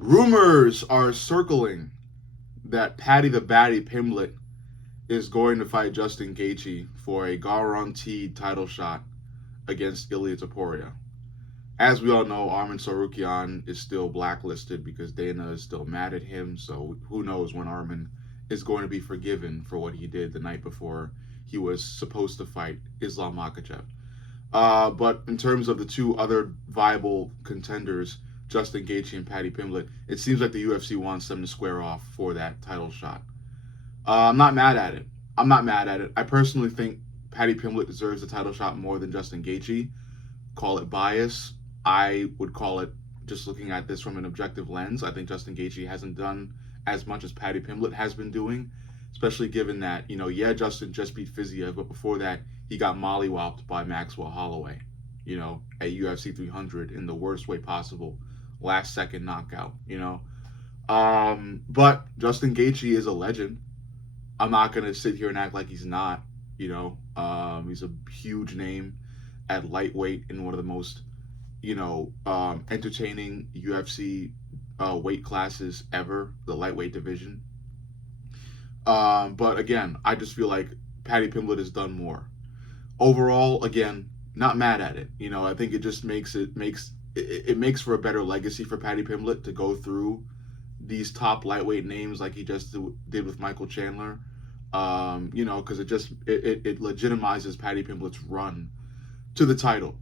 Rumors are circling that Paddy the Baddy Pimblett is going to fight Justin Gaethje for a guaranteed title shot against Ilia Topuria. As we all know, Arman Sarukian is still blacklisted because Dana is still mad at him. So who knows when Arman is going to be forgiven for what he did the night before he was supposed to fight Islam Makhachev. But in terms of the two other viable contenders, Justin Gaethje and Paddy Pimblett, it seems like the UFC wants them to square off for that title shot. I'm not mad at it. I personally think Paddy Pimblett deserves the title shot more than Justin Gaethje. Call it bias. I would call it, just looking at this from an objective lens, I think Justin Gaethje hasn't done as much as Paddy Pimblett has been doing, especially given that, Justin just beat Fiziev, but before that, he got mollywopped by Maxwell Holloway, at UFC 300 in the worst way possible. Last second knockout, But Justin Gaethje is a legend. I'm not going to sit here and act like he's not, He's a huge name at lightweight in one of the most, entertaining UFC weight classes ever, the lightweight division. But again, I just feel like Paddy Pimblett has done more. Overall, again, not mad at it. I think it just makes for a better legacy for Paddy Pimblett to go through these top lightweight names like he just did with Michael Chandler. Because it legitimizes Paddy Pimblett's run to the title.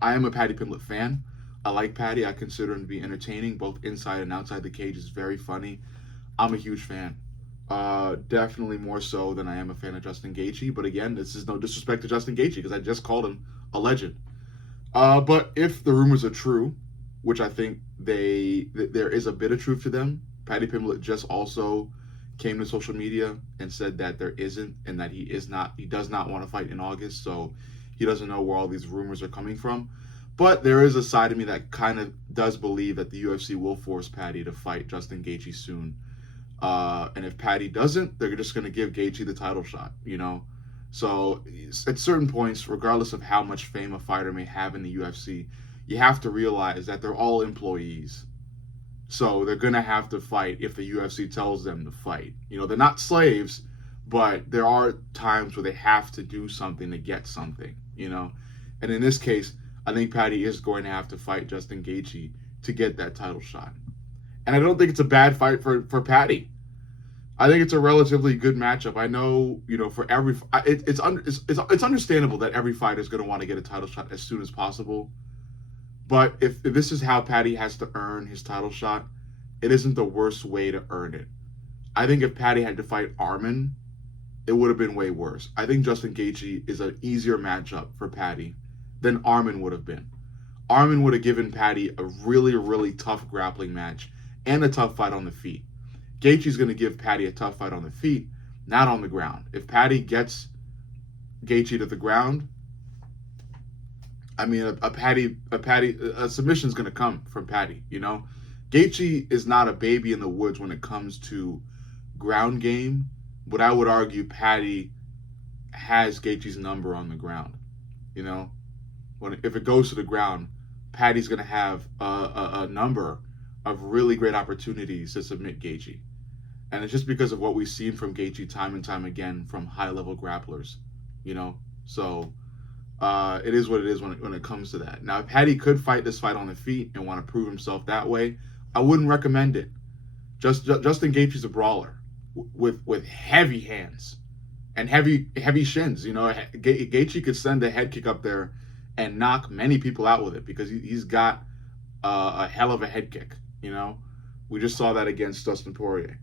I am a Paddy Pimblett fan. I like Paddy. I consider him to be entertaining, both inside and outside the cage. Is very funny. I'm a huge fan. Definitely more so than I am a fan of Justin Gaethje. But again, this is no disrespect to Justin Gaethje because I just called him a legend. But if the rumors are true, which I think there is a bit of truth to them, Paddy Pimblett just also came to social media and said that there isn't, and that he does not want to fight in August, so he doesn't know where all these rumors are coming from. But there is a side of me that kind of does believe that the UFC will force Paddy to fight Justin Gaethje soon. And if Paddy doesn't, they're just going to give Gaethje the title shot, So at certain points, regardless of how much fame a fighter may have in the UFC, you have to realize that they're all employees. So they're going to have to fight if the UFC tells them to fight. They're not slaves, but there are times where they have to do something to get something, And in this case, I think Paddy is going to have to fight Justin Gaethje to get that title shot. And I don't think it's a bad fight for Paddy. I think it's a relatively good matchup. I know, for every it's understandable that every fighter is going to want to get a title shot as soon as possible. But if this is how Paddy has to earn his title shot, it isn't the worst way to earn it. I think if Paddy had to fight Arman, it would have been way worse. I think Justin Gaethje is an easier matchup for Paddy than Arman would have been. Arman would have given Paddy a really, really tough grappling match and a tough fight on the feet. Gaethje's going to give Paddy a tough fight on the feet, not on the ground. If Paddy gets Gaethje to the ground, I mean, a submission's going to come from Paddy, Gaethje is not a baby in the woods when it comes to ground game, but I would argue Paddy has Gaethje's number on the ground, if it goes to the ground, Paddy's going to have a number of really great opportunities to submit Gaethje. And it's just because of what we've seen from Gaethje time and time again from high-level grapplers, So it is what it is when it comes to that. Now, if Paddy could fight this fight on the feet and want to prove himself that way, I wouldn't recommend it. Justin Gaethje's a brawler with heavy hands and heavy shins. Gaethje could send a head kick up there and knock many people out with it because he's got a hell of a head kick. We just saw that against Dustin Poirier.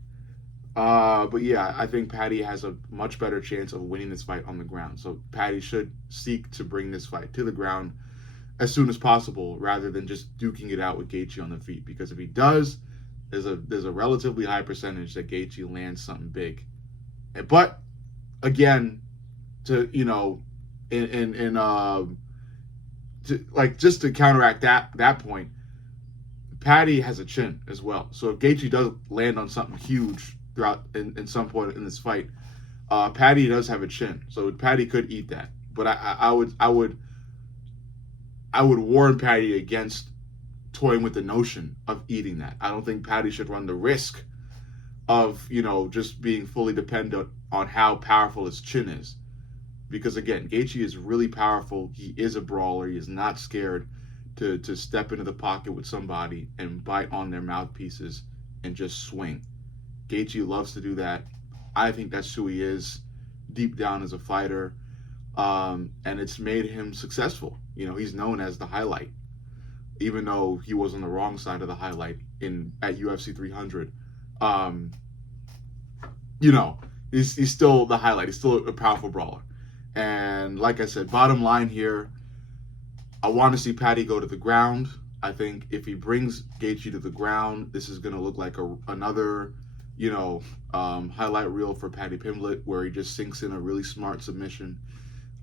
But yeah, I think Paddy has a much better chance of winning this fight on the ground. So Paddy should seek to bring this fight to the ground as soon as possible rather than just duking it out with Gaethje on the feet. Because if he does, there's a relatively high percentage that Gaethje lands something big. But again, just to counteract that point, Paddy has a chin as well. So if Gaethje does land on something huge throughout in some point in this fight, Paddy does have a chin, so Paddy could eat that. But I would warn Paddy against toying with the notion of eating that. I don't think Paddy should run the risk of, just being fully dependent on how powerful his chin is. Because again, Gaethje is really powerful. He is a brawler. He is not scared to step into the pocket with somebody and bite on their mouthpieces and just swing. Gaethje loves to do that. I think that's who he is deep down as a fighter. And it's made him successful. He's known as the highlight, even though he was on the wrong side of the highlight at UFC 300. He's still the highlight. He's still a powerful brawler. And like I said, bottom line here, I want to see Paddy go to the ground. I think if he brings Gaethje to the ground, this is going to look like another, highlight reel for Paddy Pimblett, where he just sinks in a really smart submission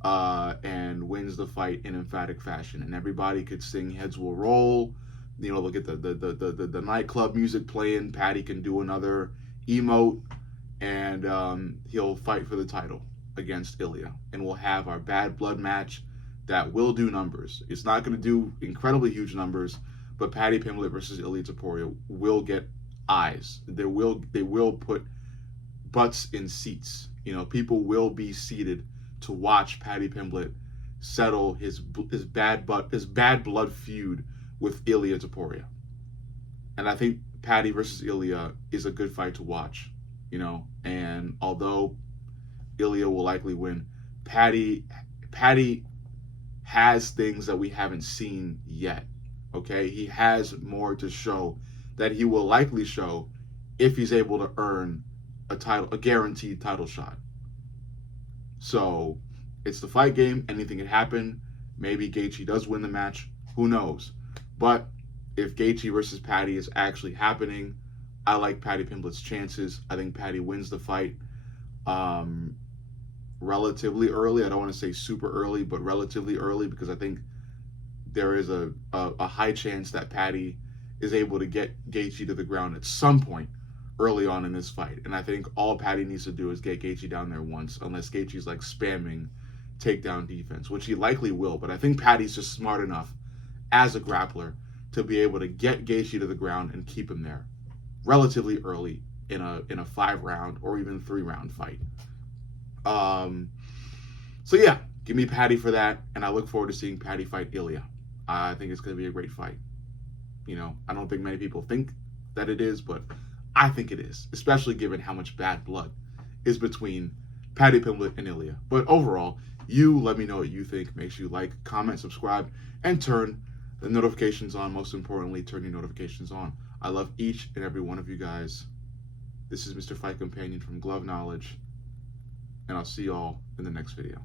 and wins the fight in emphatic fashion. And everybody could sing "Heads Will Roll." Look at the nightclub music playing. Paddy can do another emote, and he'll fight for the title against Ilya, and we'll have our bad blood match that will do numbers. It's not going to do incredibly huge numbers, but Paddy Pimblett versus Ilya Topuria will get eyes. They will put butts in seats. People will be seated to watch Paddy Pimblett settle his bad blood feud with Ilya Topuria. And I think Paddy versus Ilya is a good fight to watch. And although Ilya will likely win, Paddy has things that we haven't seen yet. Okay, he has more to show that he will likely show if he's able to earn a guaranteed title shot. So it's the fight game. Anything can happen. Maybe Gaethje does win the match. Who knows? But if Gaethje versus Paddy is actually happening, I like Paddy Pimblett's chances. I think Paddy wins the fight relatively early. I don't want to say super early, but relatively early, because I think there is a high chance that Paddy is able to get Gaethje to the ground at some point early on in this fight. And I think all Paddy needs to do is get Gaethje down there once, unless Gaethje's like spamming takedown defense, which he likely will. But I think Paddy's just smart enough as a grappler to be able to get Gaethje to the ground and keep him there relatively early in a 5-round or even 3-round fight. So yeah, give me Paddy for that, and I look forward to seeing Paddy fight Ilya. I think it's going to be a great fight. I don't think many people think that it is, but I think it is, especially given how much bad blood is between Paddy Pimblett and Ilya. But overall, you let me know what you think. Make sure you like, comment, subscribe, and turn the notifications on. Most importantly, turn your notifications on. I love each and every one of you guys. This is Mr. Fight Companion from Glove Knowledge, and I'll see y'all in the next video.